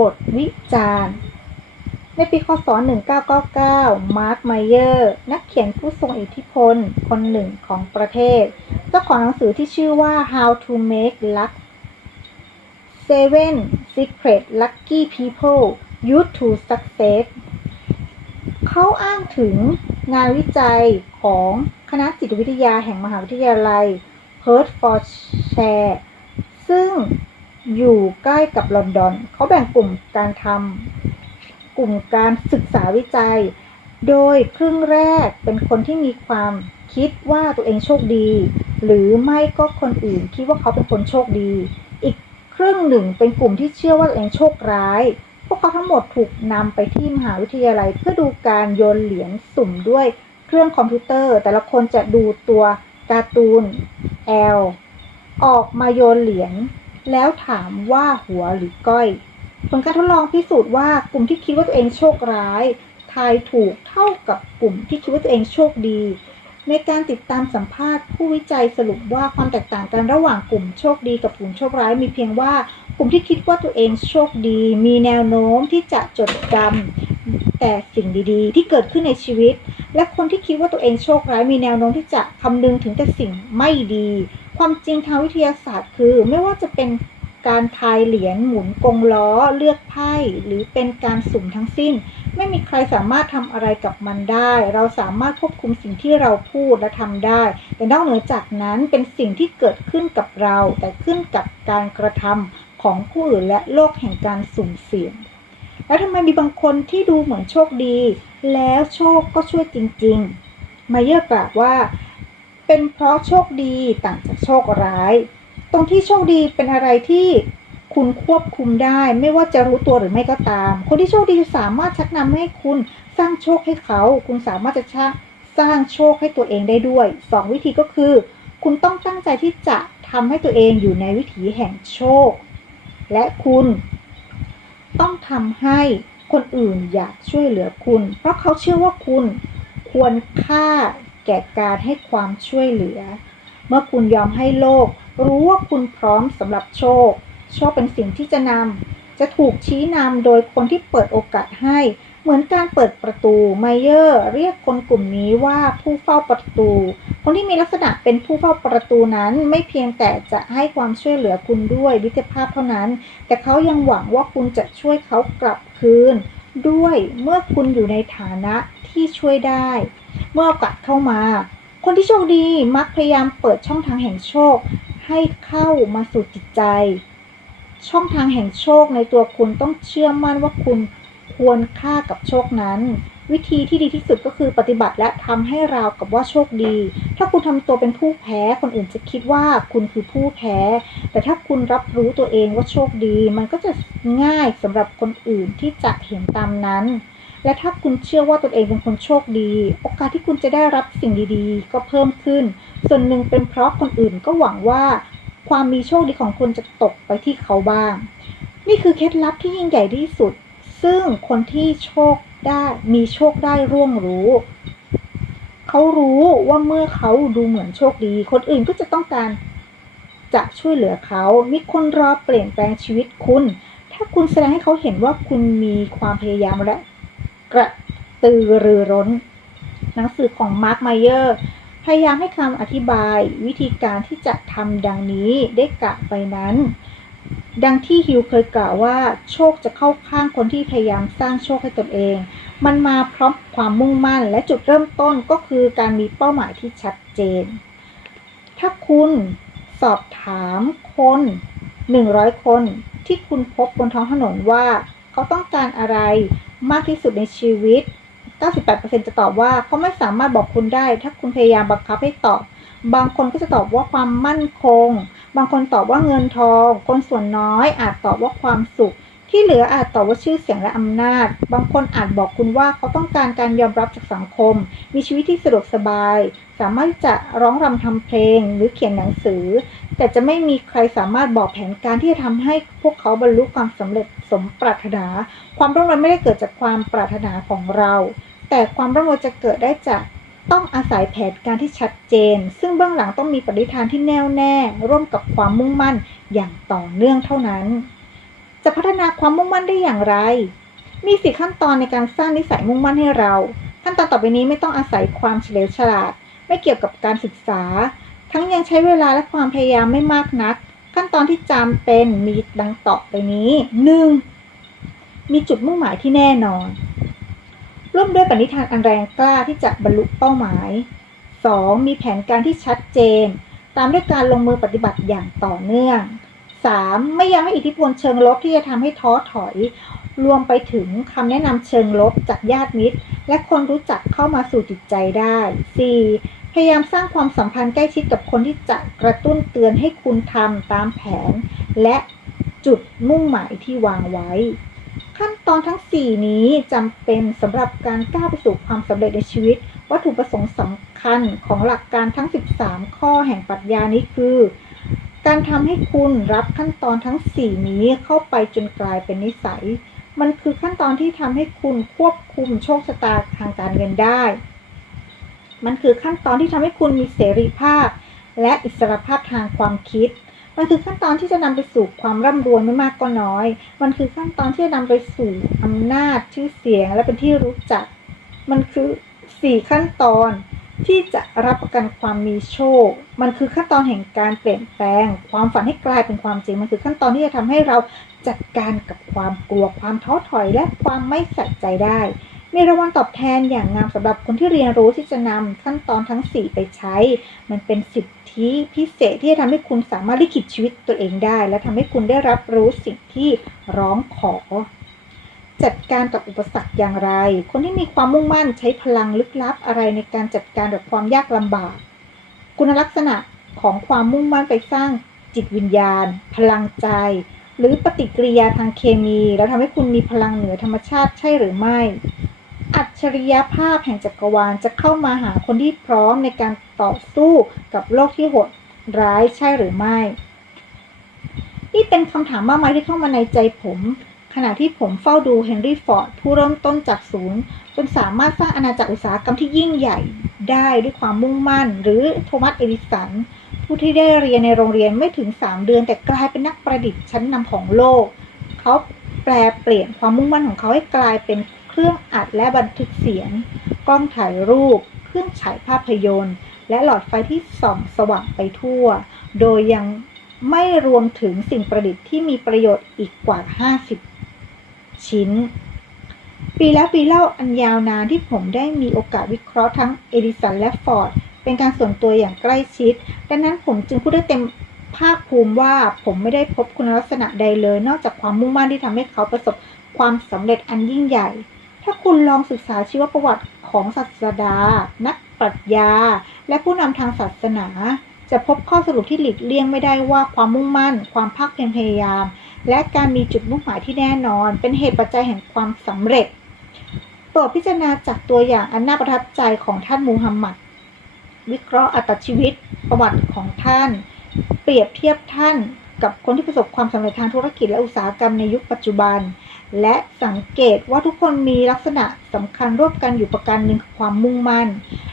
บทวิจารณ์ ในปีคศ 1999 มาร์คไมเยอร์ นักเขียนผู้ทรงอิทธิพล คนหนึ่งของประเทศ เจ้าของหนังสือที่ชื่อว่า How to Make Luck Seven Secret Lucky People Use to Success เขาอ้างถึงงานวิจัยของคณะจิตวิทยาแห่งมหาวิทยาลัย Hertfordshire ซึ่ง อยู่ใกล้กับลอนดอน เขาแบ่งกลุ่มการทำกลุ่มการศึกษาวิจัย โดยครึ่งแรกเป็นคนที่มีความคิดว่าตัวเองโชคดี หรือไม่ก็คนอื่นคิดว่าเขาเป็นคนโชคดี อีกครึ่งหนึ่งเป็นกลุ่มที่เชื่อว่าตัวเองโชคร้าย พวกเขาทั้งหมดถูกนำไปที่มหาวิทยาลัย เพื่อดูการโยนเหรียญสุ่มด้วยเครื่องคอมพิวเตอร์ แต่ละคนจะดูตัวการ์ตูน L ออกมาโยนเหรียญ แล้วถามว่าหัวหรือก้อย ผลการทดลองพิสูจน์ว่ากลุ่มที่คิดว่าตัวเองโชคร้าย ทายถูกเท่ากับกลุ่มที่คิดว่าตัวเองโชคดี ในการติดตามสัมภาษณ์ ผู้วิจัยสรุปว่าความแตกต่างกันระหว่างกลุ่มโชคดีกับกลุ่มโชคร้ายมีเพียงว่ากลุ่มที่คิดว่าตัวเองโชคดี มีแนวโน้มที่จะจดจำแต่สิ่งดีๆ ที่เกิดขึ้นในชีวิต และคนที่คิดว่าตัวเองโชคร้ายมีแนวโน้มที่จะคำนึงถึงแต่สิ่งไม่ดี ความจริงทางวิทยาศาสตร์คือ ไม่ว่าจะเป็นการทายเหรียญหมุนกงล้อเลือกไพ่หรือเป็นการสุ่มทั้งสิ้น ไม่มีใครสามารถทำอะไรกับมันได้ เราสามารถควบคุมสิ่งที่เราพูดและทำได้ แต่นอกเหนือจากนั้นเป็นสิ่งที่เกิดขึ้นกับเรา แต่ขึ้นกับการกระทำของผู้อื่นและโลกแห่งการสุ่มเสี่ยงแล้วทำไมมีบางคนที่ดูเหมือนโชคดี แล้วโชคก็ช่วยจริง ๆ มาเยอร์กล่าวว่า เป็นเพราะโชคดีต่างจากโชคร้าย ตรงที่โชคดีเป็นอะไรที่คุณควบคุมได้ ไม่ว่าจะรู้ตัวหรือไม่ก็ตาม คนที่โชคดีสามารถชักนำให้คุณสร้างโชคให้เขา คุณสามารถจะสร้างโชคให้ตัวเองได้ด้วยสองวิธีก็คือ คุณต้องตั้งใจที่จะทำให้ตัวเองอยู่ในวิถีแห่งโชค และคุณ ต้องทำให้คนอื่นอยากช่วยเหลือคุณ เพราะเขาเชื่อว่าคุณควรค่า แก่การให้ความช่วยเหลือ เมื่อคุณยอมให้โลก รู้ว่าคุณพร้อมสำหรับโชค โชคเป็นสิ่งที่จะนำจะถูกชี้นำโดยคนที่เปิดโอกาสให้ เหมือนการเปิดประตูไมเยอร์ เรียกคนกลุ่มนี้ว่าผู้เฝ้าประตู คนที่มีลักษณะเป็นผู้เฝ้าประตูนั้นไม่เพียงแต่จะให้ความช่วยเหลือคุณด้วยวิทยภาพเท่านั้น แต่เขายังหวังว่าคุณจะช่วยเขากลับคืนด้วยเมื่อคุณอยู่ในฐานะที่ช่วยได้ เมื่อโอกาสเข้ามา คนที่โชคดีมักพยายามเปิดช่องทางแห่งโชคให้เข้ามาสู่จิตใจ ช่องทางแห่งโชคในตัวคุณต้องเชื่อมั่นว่าคุณควรค่ากับโชคนั้น วิธีที่ดีที่สุดก็คือปฏิบัติและทำให้ราวกับว่าโชคดี ถ้าคุณทำตัวเป็นผู้แพ้คนอื่นจะคิดว่าคุณคือผู้แพ้ แต่ถ้าคุณรับรู้ตัวเองว่าโชคดี มันก็จะง่ายสำหรับคนอื่นที่จะเห็นตามนั้น และถ้าคุณเชื่อว่าตนเองเป็นคนโชคดี โอกาสที่คุณจะได้รับสิ่งดีๆ ก็เพิ่มขึ้น ส่วนหนึ่งเป็นเพราะคนอื่นก็หวังว่า ความมีโชคดีของคุณจะตกไปที่เขาบ้าง นี่คือเคล็ดลับที่ยิ่งใหญ่ที่สุด ซึ่งคนที่โชคได้มีโชคได้ร่วงรู้ เขารู้ว่าเมื่อเขาดูเหมือนโชคดี คนอื่นก็จะต้องการจะช่วยเหลือเขา มีคนรอเปลี่ยนแปลงชีวิตคุณ ถ้าคุณแสดงให้เขาเห็นว่าคุณมีความพยายามและ กระตือรือร้น หนังสือของมาร์คไมเยอร์พยายามให้คำอธิบายวิธีการที่จะทำดังนี้ได้กล่าวไปนั้น ดังที่ฮิวเคยกล่าวว่าโชคจะเข้าข้างคนที่พยายามสร้างโชคให้ตนเอง มันมาพร้อมความมุ่งมั่นและจุดเริ่มต้นก็คือการมีเป้าหมายที่ชัดเจน ถ้าคุณสอบถามคน 100 คนที่คุณพบบนท้องถนนว่า เขาต้องการอะไรมากที่สุดในชีวิต 98%จะตอบว่าเขาไม่สามารถบอกคุณได้ ถ้าคุณพยายามบังคับให้ตอบ บางคนก็จะตอบว่าความมั่นคง บางคนตอบว่าเงินทอง คนส่วนน้อยอาจตอบว่าความสุข ที่เหลืออาจต่อว่าชื่อเสียงและอำนาจ บางคนอาจบอกคุณว่าเขาต้องการการยอมรับจากสังคม มีชีวิตที่สะดวกสบาย สามารถจะร้องรำทำเพลงหรือเขียนหนังสือ แต่จะไม่มีใครสามารถบอกแผนการที่จะทำให้พวกเขาบรรลุความสำเร็จสมปรารถนา ความร่ำรวยไม่ได้เกิดจากความปรารถนาของเรา แต่ความร่ำรวยจะเกิดได้จากต้องอาศัยแผนการที่ชัดเจน ซึ่งเบื้องหลังต้องมีปณิธานที่แน่วแน่ ร่วมกับความมุ่งมั่นอย่างต่อเนื่องเท่านั้น จะพัฒนาความมุ่งมั่นได้อย่างไร มีสี่ขั้นตอนในการสร้างนิสัยมุ่งมั่นให้เรา ขั้นตอนต่อไปนี้ไม่ต้องอาศัยความเฉลียวฉลาด ไม่เกี่ยวกับการศึกษา ทั้งยังใช้เวลาและความพยายามไม่มากนัก ขั้นตอนที่จำเป็นมีดังต่อไปนี้ 1. มีจุดมุ่งหมายที่แน่นอน ร่วมด้วยปณิธานอันแรงกล้าที่จะบรรลุเป้าหมาย 2. มีแผนการที่ชัดเจน ตามด้วยการลงมือปฏิบัติอย่างต่อเนื่อง 3. ไม่ยังให้อิทธิพลเชิงลบที่จะทำให้ท้อถอย รวมไปถึงคำแนะนำเชิงลบจากญาติมิตร และคนรู้จักเข้ามาสู่จิตใจได้ 4. พยายามสร้างความสัมพันธ์ใกล้ชิดกับคนที่จะกระตุ้นเตือนให้คุณทำตามแผน และจุดมุ่งหมายที่วางไว้ ขั้นตอนทั้ง 4 นี้จำเป็นสำหรับการก้าวไปสู่ความสำเร็จในชีวิต วัตถุประสงค์สำคัญของหลักการทั้ง 13 ข้อแห่งปรัชญานี้คือ การทำให้คุณรับขั้นตอนทั้ง 4 นี้เข้าไปจนกลายเป็นนิสัย มันคือขั้นตอนที่ทำให้คุณควบคุมโชคชะตาทางการเงินได้ มันคือขั้นตอนที่ทำให้คุณมีเสรีภาพ และอิสรภาพทางความคิด มันคือขั้นตอนที่จะนำไปสู่ความร่ำรวยไม่มากก็น้อย มันคือขั้นตอนที่จะนำไปสู่อำนาจชื่อเสียง และเป็นที่รู้จัก มันคือสี่ขั้นตอน ที่จะรับประกันความมีโชค มันคือขั้นตอนแห่งการเปลี่ยนแปลง ความฝันให้กลายเป็นความจริง มันคือขั้นตอนที่จะทำให้เราจัดการกับความกลัว ความท้อถอย และความไม่ใส่ใจได้ มีรางวัลตอบแทนอย่างงามสำหรับคนที่เรียนรู้ที่จะนำขั้นตอนทั้ง 4 ไปใช้ มันเป็นสิทธิพิเศษที่จะทำให้คุณสามารถลิขิตชีวิตตัวเองได้ และทำให้คุณได้รับรู้สิ่งที่ร้องขอ จัดการกับอุปสรรคอย่างไร คนที่มีความมุ่งมั่นใช้พลังลึกลับอะไรในการจัดการกับความยากลำบาก คุณลักษณะของความมุ่งมั่นไปสร้างจิตวิญญาณ พลังใจ หรือปฏิกิริยาทางเคมี แล้วทำให้คุณมีพลังเหนือธรรมชาติใช่หรือไม่ อัจฉริยภาพแห่งจักรวาลจะเข้ามาหาคนที่พร้อมในการต่อสู้กับโลกที่โหดร้ายใช่หรือไม่ นี่เป็นคำถามมากมายที่เข้ามาในใจผม ขณะที่ผมเฝ้าดูเฮนรี่ฟอร์ดผู้เริ่มต้นจากศูนย์ จนสามารถสร้างอาณาจักรอุตสาหกรรมที่ยิ่งใหญ่ได้ด้วยความมุ่งมั่น หรือโทมัสเอดิสัน ผู้ที่ได้เรียนในโรงเรียนไม่ถึง 3 เดือน แต่กลายเป็นนักประดิษฐ์ชั้นนำของโลก เขาแปลเปลี่ยนความมุ่งมั่นของเขาให้กลายเป็นเครื่องอัดและบันทึกเสียง กล้องถ่ายรูป เครื่องฉายภาพยนตร์ และหลอดไฟที่ส่องสว่างไปทั่ว โดยยังไม่รวมถึงสิ่งประดิษฐ์ที่มีประโยชน์อีกกว่า 50 ชิ้น ปีแล้วปีเล่าอันยาวนานที่ผมได้มีโอกาสวิเคราะห์ทั้งเอดิสันและฟอร์ดเป็นการส่วนตัวอย่างใกล้ชิด ดังนั้นผมจึงพูดได้เต็มภาคภูมิว่าผมไม่ได้พบคุณลักษณะใดเลย นอกจากความมุ่งมั่นที่ทำให้เขาประสบความสำเร็จอันยิ่งใหญ่ ถ้าคุณลองศึกษาชีวประวัติของศาสดา นักปรัชญา และผู้นำทางศาสนา จะพบข้อสรุปที่หลีกเลี่ยงไม่ได้ว่าความมุ่งมั่น ความภาคเพียรพยายาม และการมีจุดมุ่งหมายที่แน่นอน เป็นเหตุปัจจัยแห่งความสำเร็จ โปรดพิจารณาจากตัวอย่างอันน่าประทับใจของท่านมูฮัมหมัด วิเคราะห์อัตชีวิต ประวัติของท่าน เปรียบเทียบท่านกับคนที่ประสบความสำเร็จทางธุรกิจและอุตสาหกรรมในยุคปัจจุบัน และสังเกตว่าทุกคนมีลักษณะสำคัญร่วมกันอยู่ประการหนึ่งคือความมุ่งมั่น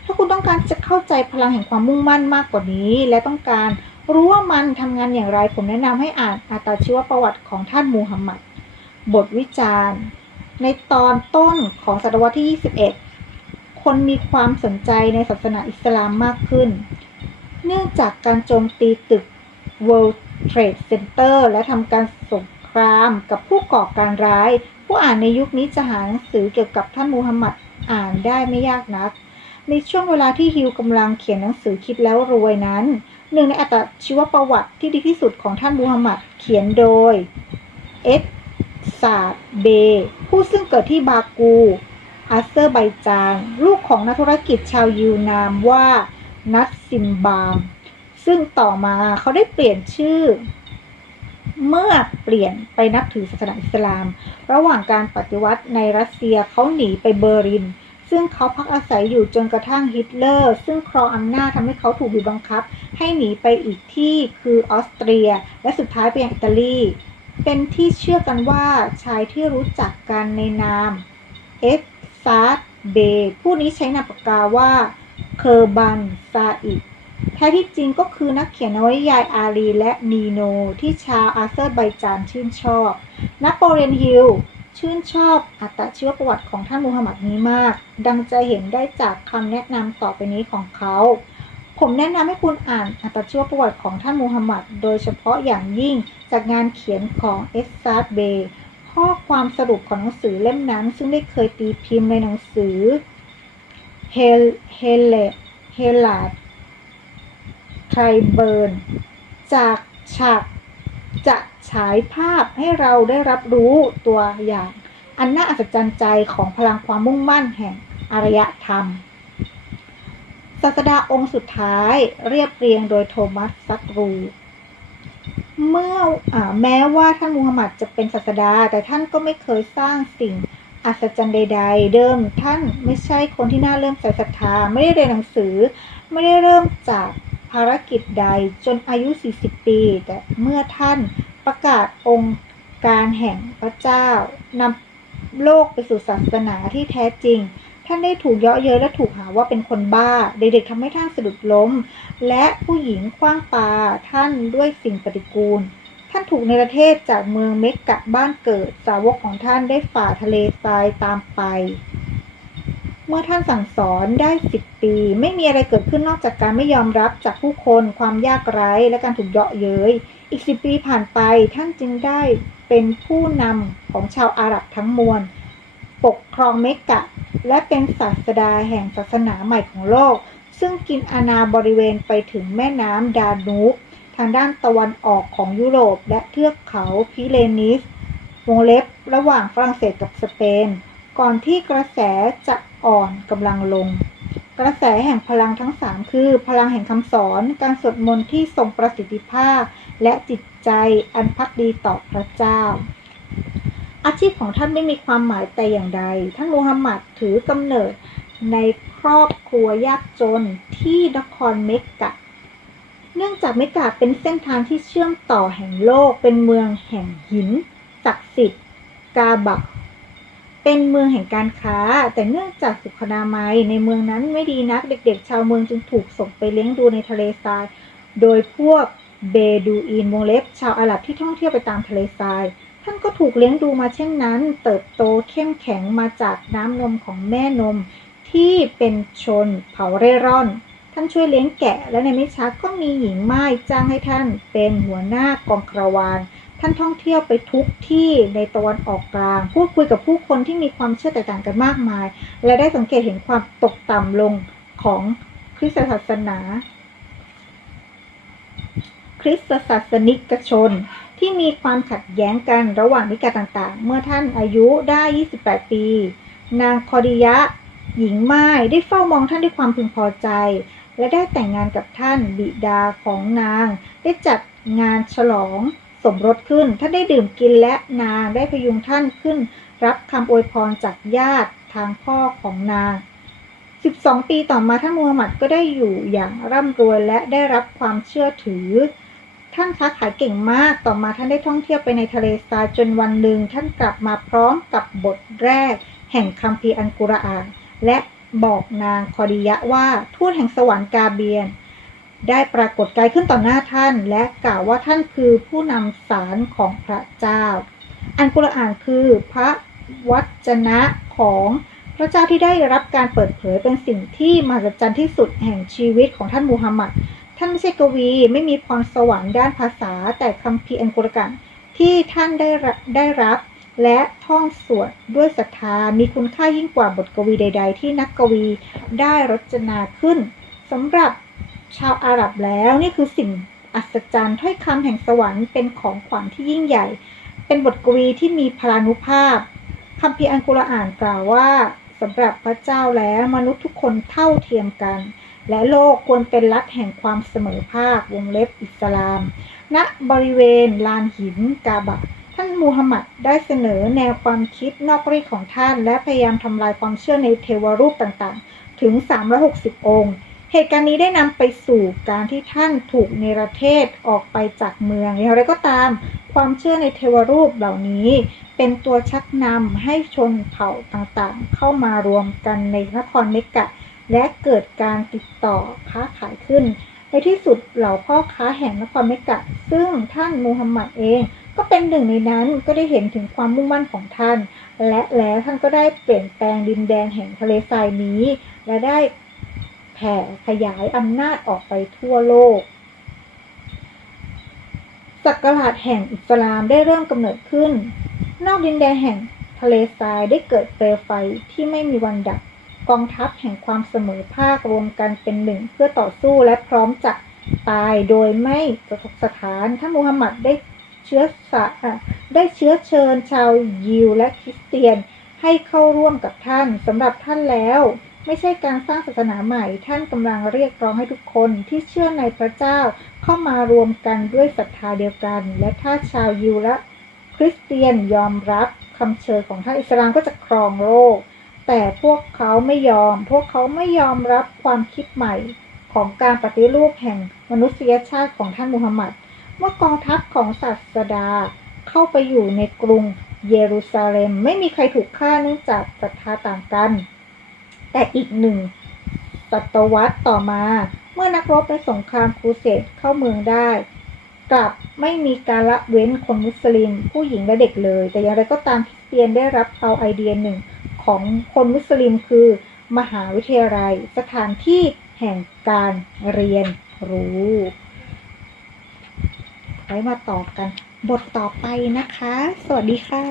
ถ้าคุณต้องการจะเข้าใจพลังแห่งความมุ่งมั่นมากกว่านี้ และต้องการ รู้ว่ามันทำงานอย่างไร ผมแนะนำให้อ่านอัตชีวประวัติของท่านมูฮัมหมัด บทวิจารณ์ ในตอนต้นของศตวรรษที่ 21 คนมีความสนใจในศาสนาอิสลามมากขึ้น เนื่องจากการโจมตีตึก World Trade Center และทำการสงครามกับผู้ก่อการร้าย ผู้อ่านในยุคนี้จะหาหนังสือเกี่ยวกับท่านมูฮัมหมัดอ่านได้ไม่ยากนัก ในช่วงเวลาที่ฮิวกำลังเขียนหนังสือคิดแล้วรวยนั้น หนึ่งในอัตชีวประวัติที่ดีที่สุดของท่านมูฮัมหมัดเขียนโดย เอสซาดเบ ผู้ซึ่งเกิดที่บากูอาเซอร์ไบจาน ลูกของนักธุรกิจชาวยูนามว่า นัสซิมบาม ซึ่งต่อมาเขาได้เปลี่ยนชื่อ เมื่อเปลี่ยนไปนับถือศาสนาอิสลาม ระหว่างการปฏิวัติในรัสเซียเขาหนีไปเบอร์ลิน ซึ่งเขาพักอาศัยอยู่จนกระทั่งฮิตเลอร์ ซึ่งครองอำนาจทำให้เขาถูกบีบบังคับ ให้หนีไปอีกที่คือออสเตรีย และสุดท้ายไปยังอิตาลี เป็นที่เชื่อกันว่าชายที่รู้จักกันในนามเอฟซาร์เบผู้นี้ใช้นามปากกาว่าเคอร์บันซาอิดแท้ที่จริงก็คือนักเขียนนวนิยายอารีและนีโน ที่ชาวอาเซอร์ไบจานชื่นชอบ นโปเลียนฮิล ชื่นชอบอัตชีวประวัติของท่านมูฮัมหมัดนี้มาก ดังจะเห็นได้จากคำแนะนำต่อไปนี้ของเขา ผมแนะนำให้คุณอ่านอัตชีวประวัติของท่านมูฮัมหมัด โดยเฉพาะอย่างยิ่งจากงานเขียนของเอสซาร์เบย์ข้อความสรุปของหนังสือเล่มนั้น ซึ่งได้เคยตีพิมพ์ในหนังสือเฮลเฮเลเฮลาดไทรเบิร์นจากฉากจะ ฉายภาพให้เราได้รับรู้ตัวอย่าง อันน่าอัศจรรย์ใจของพลังความมุ่งมั่นแห่งอารยธรรม ศาสดาองค์สุดท้ายเรียบเรียงโดยโทมัสซักรูเมื่ออแม้ว่าท่านมูฮัมหมัดจะเป็นศาสดา แต่ท่านก็ไม่เคยสร้างสิ่งอัศจรรย์ใด ๆ เดิมท่านไม่ใช่คนที่น่าเริ่มใส่ศรัทธา ไม่ได้เรียนหนังสือ ไม่ได้เริ่มจากภารกิจใดจนอายุ 40 ปี แต่เมื่อท่าน ประกาศองค์การแห่งพระเจ้านำโลกไปสู่ศาสนาที่แท้จริง ท่านได้ถูกเยาะเย้ยและถูกหาว่าเป็นคนบ้า เด็กๆทำให้ท่านสะดุดล้ม และผู้หญิงคว้างปาท่านด้วยสิ่งปฏิกูล ท่านถูกในประเทศจากเมืองเมกกะบ้านเกิด สาวกของท่านได้ฝ่าทะเลทรายตามไป เมื่อท่านสั่งสอนได้สิบปี ไม่มีอะไรเกิดขึ้นนอกจากการไม่ยอมรับจากผู้คน ความยากไร้และการถูกเยาะเย้ยอีกสิบปีผ่านไปท่านจึงได้เป็นผู้นำของชาวอาหรับทั้งมวล ปกครองเมกกะและเป็นศาสดาแห่งศาสนาใหม่ของโลก ซึ่งกินอาณาบริเวณไปถึงแม่น้ำดานูบทางด้านตะวันออกของยุโรปและเทือกเขาพิเรนีสวงเล็บระหว่างฝรั่งเศสกับสเปน ก่อนที่กระแสจะอ่อนกำลังลง กระแสแห่งพลังทั้งสามคือ พลังแห่งคำสอน การสวดมนต์ที่ทรงประสิทธิภาพ และจิตใจอันพักดีต่อพระเจ้า อาชีพของท่านไม่มีความหมายแต่อย่างใด ท่านมูฮัมหมัดถือกำเนิดในครอบครัวยากจนที่นครเมกกะ เนื่องจากเมกกะเป็นเส้นทางที่เชื่อมต่อแห่งโลก เป็นเมืองแห่งหินศักดิ์สิทธิ์ กาบะ เป็นเมืองแห่งการค้า แต่เนื่องจากสุขนามัยในเมืองนั้นไม่ดีนักเด็กๆ ชาวเมืองจึงถูกส่งไปเลี้ยงดูในทะเลทราย โดยพวกเบดูอินวงเล็บ ชาวอาหรับที่ท่องเที่ยวไปตามทะเลทราย ท่านก็ถูกเลี้ยงดูมาเช่นนั้น เติบโตเข้มแข็งมาจากน้ำนมของแม่นม ที่เป็นชนเผ่าเร่ร่อน ท่านช่วยเลี้ยงแกะและในไม่ช้าก็มีหญิงไม้จ้างให้ท่านเป็นหัวหน้ากองคราวาน ท่านท่องเที่ยวไปทุกที่ในตะวันออกกลาง พูดคุยกับผู้คนที่มีความเชื่อแตกต่างกันมากมาย และได้สังเกตเห็นความตกต่ำลงของคริสตศาสนา คริสตศาสนิกชนที่มีความขัดแย้งกันระหว่างนิกายต่างๆ เมื่อท่านอายุได้ 28 ปี นางคอดิยะ หญิงไม้ได้เฝ้ามองท่านด้วยความพึงพอใจ และได้แต่งงานกับท่านบิดาของนาง ได้จัดงานฉลอง สมรสขึ้น ท่านได้ดื่มกินและนางได้พยุงท่านขึ้น รับคำอวยพรจากญาติทางพ่อของนาง 12 ปีต่อมาท่านมูฮัมหมัดก็ได้อยู่อย่างร่ำรวยและได้รับความเชื่อถือ ท่านค้าขายเก่งมาก ต่อมาท่านได้ท่องเที่ยวไปในทะเลทรายจนวันหนึ่ง ท่านกลับมาพร้อมกับบทแรก แห่งคัมภีร์อันกุรอาน และบอกนางคอดิยะว่าทูตแห่งสวรรค์กาเบียน ได้ปรากฏกายขึ้นต่อหน้าท่าน และกล่าวว่าท่านคือผู้นำสารของพระเจ้า อันกุรอานคือพระวจนะของพระเจ้าที่ได้รับการเปิดเผยเป็นสิ่งที่มหัศจรรย์ที่สุดแห่งชีวิตของท่านมูฮัมหมัด ท่านไม่ใช่กวีไม่มีพรสวรรค์ด้านภาษาแต่คัมภีอันกุรอานที่ท่านได้ได้รับ และท่องสวดด้วยศรัทธามีคุณค่ายิ่งกว่าบทกวีใด ๆ ที่นักกวีได้รจนาขึ้นสำหรับ ชาวอาหรับแล้วนี่คือสิ่งอัศจรรย์ถ้อยคำแห่งสวรรค์เป็นของขวัญที่ยิ่งใหญ่ เป็นบทกวีที่มีพลานุภาพคัมภีร์อันกุรอานกล่าวว่าสำหรับพระเจ้าแล้วมนุษย์ทุกคนเท่าเทียมกัน และโลกควรเป็นรัฐแห่งความเสมอภาควงเล็บอิสลามณบริเวณลานหินกาบะท่านมูฮัมหมัดได้เสนอแนวความคิดนอกรีของท่าน และพยายามทำลายความเชื่อในเทวรูปต่างๆ ถึง 360 องค์ เหตุการณ์นี้ได้นำไปสู่การที่ท่านถูกเนรเทศออกไปจากเมืองอย่างไรก็ตาม ความเชื่อในเทวรูปเหล่านี้ เป็นตัวชักนำให้ชนเผ่าต่างๆ เข้ามารวมกันในนครเมกะ และเกิดการติดต่อค้าขายขึ้นที่สุดเหล่าพ่อค้าแห่งนครเมกะ ซึ่งท่านมูฮัมหมัดเองก็เป็นหนึ่งในนั้นก็ได้เห็นถึงความมุ่งมั่นของท่าน และแล้วท่านก็ได้เปลี่ยนแปลงดินแดนแห่งทะเลทรายนี้ และได้ แผ่ขยายอำนาจออกไปทั่วโลกศักราชแห่งอิสลามได้เริ่มกำเนิดขึ้น นอกดินแดนแห่งทะเลทรายได้เกิดเปลวไฟที่ไม่มีวันดับกองทัพแห่งความเสมอภาครวมกันเป็นหนึ่งเพื่อต่อสู้และพร้อมจะตายโดยไม่สะทกสถานท่านมูฮัมหมัดได้เชื้อสะได้เชื้อเชิญชาวยิวและคริสเตียนให้เข้าร่วมกับท่านสำหรับท่านแล้ว ไม่ใช่การสร้างศาสนาใหม่ ท่านกำลังเรียกร้องให้ทุกคนที่เชื่อในพระเจ้าเข้ามารวมกันด้วยศรัทธาเดียวกัน และถ้าชาวยิวและคริสเตียนยอมรับคำเชิญของท่านอิสลามก็จะครองโลก แต่พวกเขาไม่ยอม พวกเขาไม่ยอมรับความคิดใหม่ของการปฏิรูปแห่งมนุษยชาติของท่านมูฮัมหมัด เมื่อกองทัพของศาสดาเข้าไปอยู่ในกรุงเยรูซาเล็ม ไม่มีใครถูกฆ่าเนื่องจากศรัทธาต่างกัน แต่อีกหนึ่งศตวรรษต่อมา เมื่อนักรบในสงครามครูเสดเข้าเมืองได้ กลับไม่มีการละเว้นคนมุสลิม ผู้หญิงและเด็กเลย แต่อย่างไรก็ตามคริสเตียนได้รับเอาไอเดียหนึ่งของคนมุสลิมคือ มหาวิทยาลัย สถานที่แห่งการเรียนรู้ไว้มาต่อกัน บทต่อไปนะคะ สวัสดีค่ะ